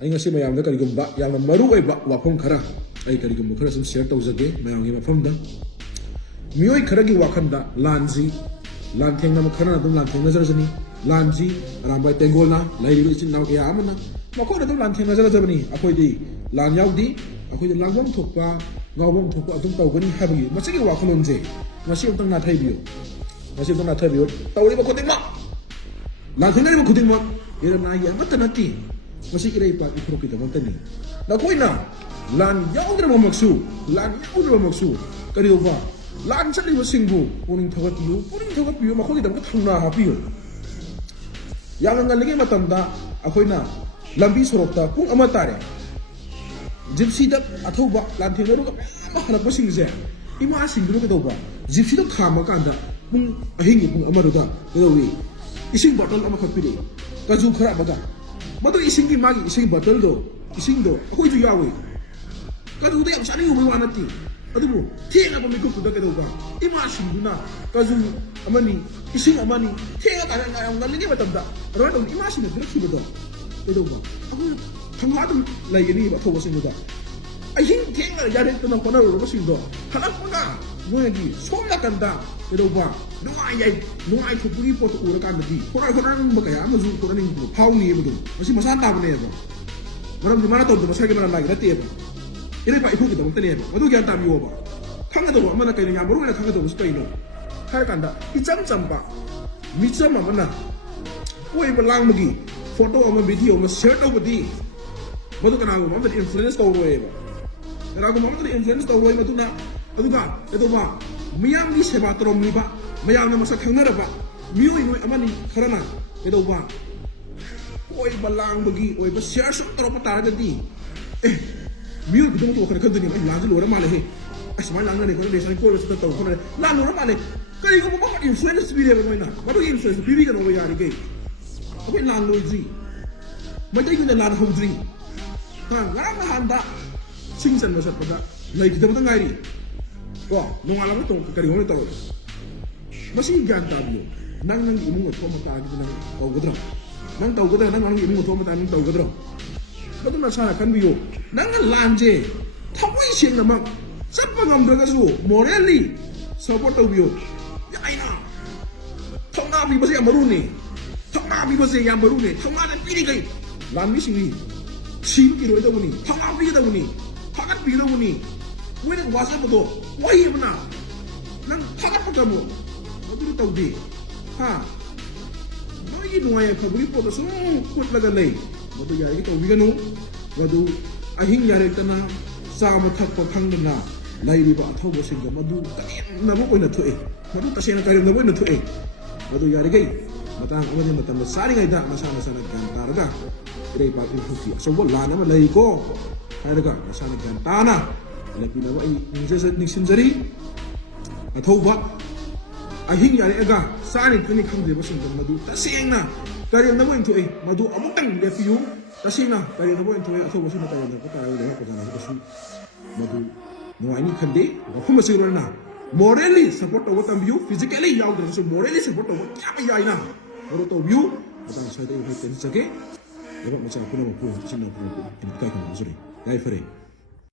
ꯑꯩ ꯉꯁꯤ ꯃꯌꯥꯝꯗ ꯀꯔꯤꯒꯨꯝꯕ ꯌꯥꯝꯅ ꯃꯔꯨꯑꯣꯏꯕ ꯋꯥꯐꯝ ꯈꯔ ꯑꯩ ꯀꯔꯤꯒꯨꯝꯕ ꯈꯔ ꯁꯨꯝ ꯁꯤꯌꯔ ꯇꯧꯖꯒꯦ ꯃꯌꯥꯝꯒꯤ ꯃꯐꯝꯗ ꯃꯤꯑꯣꯏ ꯈꯔꯒꯤ ꯋꯥꯈꯜꯗ ꯂꯥꯟꯁꯤ ꯂꯥꯟꯊꯦꯡꯅꯕ ꯈꯔꯅ ꯑꯗꯨꯝ ꯂꯥꯟꯊꯦꯡꯅꯖꯔꯁꯅꯤ ꯂꯥꯟꯁꯤ ꯑꯔꯥꯝꯕꯥꯏ ꯇꯦꯡꯒꯣꯜꯅ ꯂꯩꯔꯤꯕ ꯏꯆꯤꯟ ꯏꯅꯥꯎ ꯀꯌꯥ ꯑꯃꯅ ꯃꯈꯣꯏꯅ ꯑꯗꯨꯝ ꯂꯥꯟꯊꯦꯡꯅꯖꯔꯕꯅꯤ ꯑꯩꯈꯣꯏꯗꯤ ꯂꯥꯟ ꯌꯥꯎꯗꯤ ꯑꯩꯈꯣꯏꯗꯤ ꯂꯥꯡꯐꯝ ꯊꯣꯛꯄ ꯉꯥꯎꯐꯝ ꯊꯣꯛꯄ ꯑꯗꯨꯝ ꯇꯧꯒꯅꯤ ꯍꯥꯏꯕꯒꯤ ꯃꯁꯤꯒꯤ ꯋꯥꯈꯜꯂꯣꯟꯁꯦ ꯉꯁꯤ ꯑꯃꯨꯛꯇꯪ ꯅꯥꯊꯩꯕꯤꯌꯨ ꯉꯁꯤ ꯑꯃꯨꯛꯇꯪ ꯅꯥꯊꯩꯕꯤꯌꯨ ꯇꯧꯔꯤꯕ ꯈꯨꯗꯤꯡꯃꯛ ꯂꯥꯟꯊꯦꯡꯅꯔꯤꯕ ꯈꯨꯗꯤꯡꯃꯛ ꯏꯔꯝꯅꯥꯏꯒꯤ ꯑꯃꯠꯇ ꯅꯠꯇꯦ ꯃꯁꯤ ꯏꯔꯩꯄꯥꯛ ꯏꯐꯨꯔꯨꯞꯀꯤꯗꯃꯛꯇꯅꯤ ꯅꯈꯣꯏꯅ ꯂꯥꯟ ꯌꯥꯎꯗ꯭ꯔꯕꯃꯛꯁꯨ ꯀꯔꯤꯒꯨꯝꯕ ꯂꯥꯟ ꯆꯠꯂꯤꯕꯁꯤꯡꯕꯨ ꯄꯨꯛꯅꯤꯡ ꯊꯧꯒꯠꯄꯤꯌꯨ ꯃꯈꯣꯏꯒꯤꯗꯃꯛꯇ ꯊꯧꯅꯥ ꯍꯥꯞꯄꯤꯌꯨ ꯌꯥꯝꯅ ꯉꯜꯂꯤꯉꯩ ꯃꯇꯝꯗ ꯑꯩꯈꯣꯏꯅ ꯂꯝꯕꯤ ꯁꯣꯔꯣꯛꯇ ꯄꯨꯡ 1 ꯇꯥꯔꯦ ꯖꯤꯞꯁꯤꯗ ꯑꯊꯧꯕ ꯂꯥꯟꯊꯦꯡꯅꯔꯒ ꯃꯌꯥꯝ ꯍꯜꯂꯛꯄꯁꯤꯡꯁꯦ ꯏꯃꯥꯁꯤꯡꯗꯨꯅ ꯀꯩꯗꯧꯕ ꯖꯤꯞꯁꯤꯗ ꯈꯥꯝꯃꯀꯥꯟꯗ ꯑꯍꯤꯡꯒꯤ ꯄꯨꯡ 1ꯗꯨꯗ ꯀꯩꯗꯧꯏ ꯏꯁꯤꯡ ꯕꯣꯇꯜ ꯑꯃꯈꯛ ꯄꯤꯔꯛꯏ ꯀꯖꯨ ꯈꯔ ꯑꯃꯒ ꯃꯗꯨ ꯏꯁꯤꯡꯒꯤ ꯃꯥꯒꯤ ꯏꯁꯤꯡ ꯕꯣꯇꯜꯗꯣ ꯏꯁꯤꯡꯗꯣ ꯑꯩꯈꯣꯏꯁꯨ ꯌꯥꯎꯏ ꯀꯖꯨꯗ ꯌꯥꯝ ꯆꯥꯅꯤꯡꯉꯨꯕ ꯋꯥ ꯅꯠꯇꯦ ꯑꯗꯨꯕꯨ ꯊꯦꯡꯉꯕ ꯃꯤꯀꯨꯞꯇꯨꯗ ꯀꯩꯗꯧꯕ ꯏꯃꯥꯁꯤꯡꯗꯨꯅ ꯀꯖꯨ ꯑꯃꯅꯤ ꯏꯁꯤꯡ ꯑꯃꯅꯤ ꯊꯦꯡꯉꯀꯥꯟꯗ ꯌꯥꯝ ꯉꯜꯂꯤꯉꯩ ꯃꯇꯝꯗ ꯑꯗꯨꯃꯥꯏꯅ ꯇꯧꯅ ꯏꯃꯥꯁꯤꯡꯅ ꯄꯤꯔꯛꯈꯤꯕꯗꯣ ꯀꯩꯗꯧꯕ ꯑꯩꯈꯣꯏꯅ ꯊꯧꯅꯥ ꯑꯗꯨꯝ ꯂꯩꯒꯅꯤꯕ ꯑꯊꯧꯕꯁꯤꯡꯗꯨꯗ ꯑꯍꯤꯡ ꯊꯦꯡꯅ ꯌꯥꯔꯦꯛꯇꯅ ꯍꯣꯠꯅꯔꯨꯔꯕꯁꯤꯡꯗꯣ ꯍꯜꯂꯛꯄꯒ ꯃꯣꯏꯒꯤ ꯁꯣꯝ ꯅꯥꯀꯟꯗ ꯀꯩꯗꯧꯕ ꯅꯨꯡꯉꯥꯏꯊꯣꯛꯄꯒꯤ ꯄꯣꯠꯇꯣ ꯎꯔꯀꯥꯟꯗꯗꯤ ꯍꯣꯠꯅꯅꯤꯡꯕ ꯀꯌꯥ ꯑꯃꯁꯨ ꯍꯣꯠꯅꯅꯤꯡꯕ ꯐꯥꯎꯅꯤꯕꯗꯣ ꯃꯁꯤ ꯃꯁꯥ ꯇꯥꯕꯅꯦꯕ ꯃꯔꯝꯗꯤ ꯃꯥꯅ ꯇꯧꯗꯕ ꯃꯁꯥꯒꯤ ꯃꯔꯝ ꯂꯥꯏꯒꯤ ꯅꯠꯇꯦꯕ ꯏꯔꯩꯄꯥꯛ ꯏꯐꯨꯒꯤꯗꯃꯛꯇꯅꯦꯕ ꯃꯗꯨ ꯒ꯭ꯌꯥꯟ ꯇꯥꯕꯤꯌꯣꯕ ꯈꯪꯒꯗꯧꯕ ꯑꯃꯅ ꯀꯩꯅꯣ ꯌꯥꯝ ꯃꯔꯨ ꯑꯣꯏꯅ ꯈꯪꯒꯗꯧꯕꯁꯤ ꯀꯩꯅꯣ ꯍꯥꯏꯔꯀꯥꯟꯗ ꯏꯆꯝ ꯆꯝꯕ ꯃꯤꯆꯝ ꯑꯃꯅ ꯀꯣꯏꯕ ꯂꯥꯡꯕꯒꯤ ꯐꯣꯇꯣ ꯑꯃ ꯚꯤꯗꯤꯑꯣ ꯑꯃ ꯁꯤꯌꯔ ꯇꯧꯕꯗꯤ ꯃꯗꯨ ꯀꯅꯥꯒꯨꯝꯕ ꯑꯃꯗ ꯏꯟꯐ꯭ꯂꯨꯌꯦꯟꯁ ꯇꯧꯔꯣꯏꯕ ꯀꯅꯥꯒꯨꯝꯕ ꯑꯃꯗ ꯏꯟꯐ꯭ꯂꯨꯌꯦꯟꯁ ꯇꯧꯔꯣꯏ ꯑꯗꯨꯒ ꯀꯩꯗꯧꯕ ꯃꯤꯌꯥꯝꯒꯤ ꯁꯦꯕꯥ ꯇꯧꯔꯝꯂꯤꯕ ꯃꯌꯥꯝꯅ ꯃꯁꯛ ꯈꯪꯅꯔꯕ ꯃꯤꯑꯣꯏ ꯑꯃꯅꯤ ꯈꯔꯅ ꯀꯩꯗꯧꯕ ꯀꯣꯏꯕ ꯂꯥꯡꯕꯒꯤ ꯑꯣꯏꯕ ꯁꯤꯌꯔ ꯁꯨꯝ ꯇꯧꯔꯛꯄ ꯇꯥꯔꯒꯗꯤ 미국 비동도 그래 건드니 막 란줄 오래 말해 해. 아시 말 랑나네 그런데 저 거를 쓰다 또 그래. 란 오래 말해. 그리고 뭐 인플루언스 비례가 뭐이나. 바로 인플루언스 비비가 너무 야리게. 그게 란 로이지. 뭐지 이거 란 호드리. 나랑 한다. 칭찬 넣었다. 나이 그때부터 나이리. 와, 농아라면 또 그리 오늘 또. 마시 간다비요. 낭낭 이문 거 처음 딱 하기도 나오거든. 낭 떠오거든. 낭 이문 거 처음 딱 떠오거든. 그것도 사나 간비요. 나는 란제 타고이신 막 sap방암 들어가지고 모렐리 서포터 비요. 야이나 통나 비버세 야마루네. 통나 비버세 야마루네. 통나는 삐리가 란미싱이 치기로 해다 보니 통나 비다 보니 파간 비다 보니 왜는 와서부터 와이구나. 난 파간부터 뭐 어디로 떠오디. 하 너희 노아의 파브리 포도서 콧라가 내. 모두 야이기 떠오비가노. 모두 ꯑꯍꯤꯡ ꯌꯥꯔꯦꯛꯇꯅ ꯆꯥꯕ ꯊꯛꯄ ꯈꯪꯗꯅ ꯂꯩꯔꯤꯕ ꯑꯊꯧꯕꯁꯤꯡꯗꯣ ꯃꯗꯨ ꯀꯔꯦꯝꯅꯕ ꯑꯣꯏꯅ ꯊꯣꯛꯑꯦ ꯃꯗꯨ ꯇꯁꯦꯡꯅ ꯀꯔꯦꯝꯅꯕ ꯑꯣꯏꯅ ꯊꯣꯛꯑꯦ ꯃꯗꯨ ꯌꯥꯔꯤꯈꯩ ꯃꯇꯥꯡ ꯑꯃꯗꯤ ꯃꯇꯝꯗ ꯆꯥꯔꯤꯉꯩꯗ ꯃꯁꯥꯅ ꯒ꯭ꯌꯥꯟ ꯇꯥꯔꯒ ꯏꯔꯩꯄꯥꯛ ꯏꯐꯨꯔꯨꯞꯀꯤ ꯑꯆꯧꯕ ꯂꯥꯟ ꯑꯃ ꯂꯩꯀꯣ ꯍꯥꯏꯔꯒ ꯃꯁꯥꯅ ꯒ꯭ꯌꯥꯟ ꯇꯥꯅ ꯂꯩꯕꯤꯅꯕ ꯑꯩ ꯅꯤꯡꯁꯤꯡꯖꯔꯤ ꯑꯊꯧꯕ ꯑꯍꯤꯡ ꯌꯥꯔꯦꯛꯑꯒ ꯆꯥꯅꯤ ꯊꯛꯅꯤ ꯈꯪꯗ꯭ꯔꯤꯕꯁꯤꯡꯗꯣ ꯃꯗꯨ ꯇꯁꯦꯡꯅ ꯀꯔꯦꯝꯅꯕ ꯑꯣꯏꯅ ꯊꯣꯛꯑꯦ ꯃꯗꯨ ꯑꯃꯨꯛꯇꯪ ꯂꯦꯞꯄꯤꯌꯨ ꯇꯁꯦꯡꯅ ꯀꯔꯦꯝꯅꯕ ꯑꯣꯏꯅ ꯊꯣꯛꯑꯦ ꯑꯊꯧꯕꯁꯤꯡꯅ ꯀꯔꯦꯝꯅꯕ ꯇꯥꯔꯒꯗꯤ ꯂꯩꯍꯧꯄꯗꯁꯨ ꯃꯗꯨ ꯅꯨꯡꯉꯥꯏꯅꯤ ꯈꯟꯗꯦ ꯃꯐꯝ ꯑꯁꯤꯒꯤ ꯂꯣꯏꯅꯅ ꯃꯣꯔꯦꯜꯂꯤ ꯁꯞꯄꯣꯔꯠ ꯇꯧꯕ ꯇꯝꯕꯤꯌꯨ ꯐꯤꯖꯤꯀꯦꯜꯂꯤ ꯌꯥꯎꯗ꯭ꯔꯒꯁꯨ ꯃꯣꯔꯦꯜꯂꯤ ꯁꯞꯄꯣꯔꯠ ꯇꯧꯕ ꯀꯌꯥ ꯌꯥꯏꯅ ꯃꯗꯨ ꯇꯧꯕꯤꯌꯨ ꯃꯇꯥꯡ ꯁ꯭ꯋꯥꯏꯗ ꯑꯩ ꯇꯦꯟꯖꯒꯦ ꯂꯩꯕꯥꯛ ꯃꯆꯥ ꯄꯨꯝꯅꯃꯛꯄꯨ ꯏꯆꯤꯟ ꯏꯅꯥꯎ ꯄꯨꯝꯅꯃꯛꯄꯨ ꯏꯀꯥꯏ ꯈꯨꯝꯅꯖꯔꯤ ꯌꯥꯏꯐꯔꯦ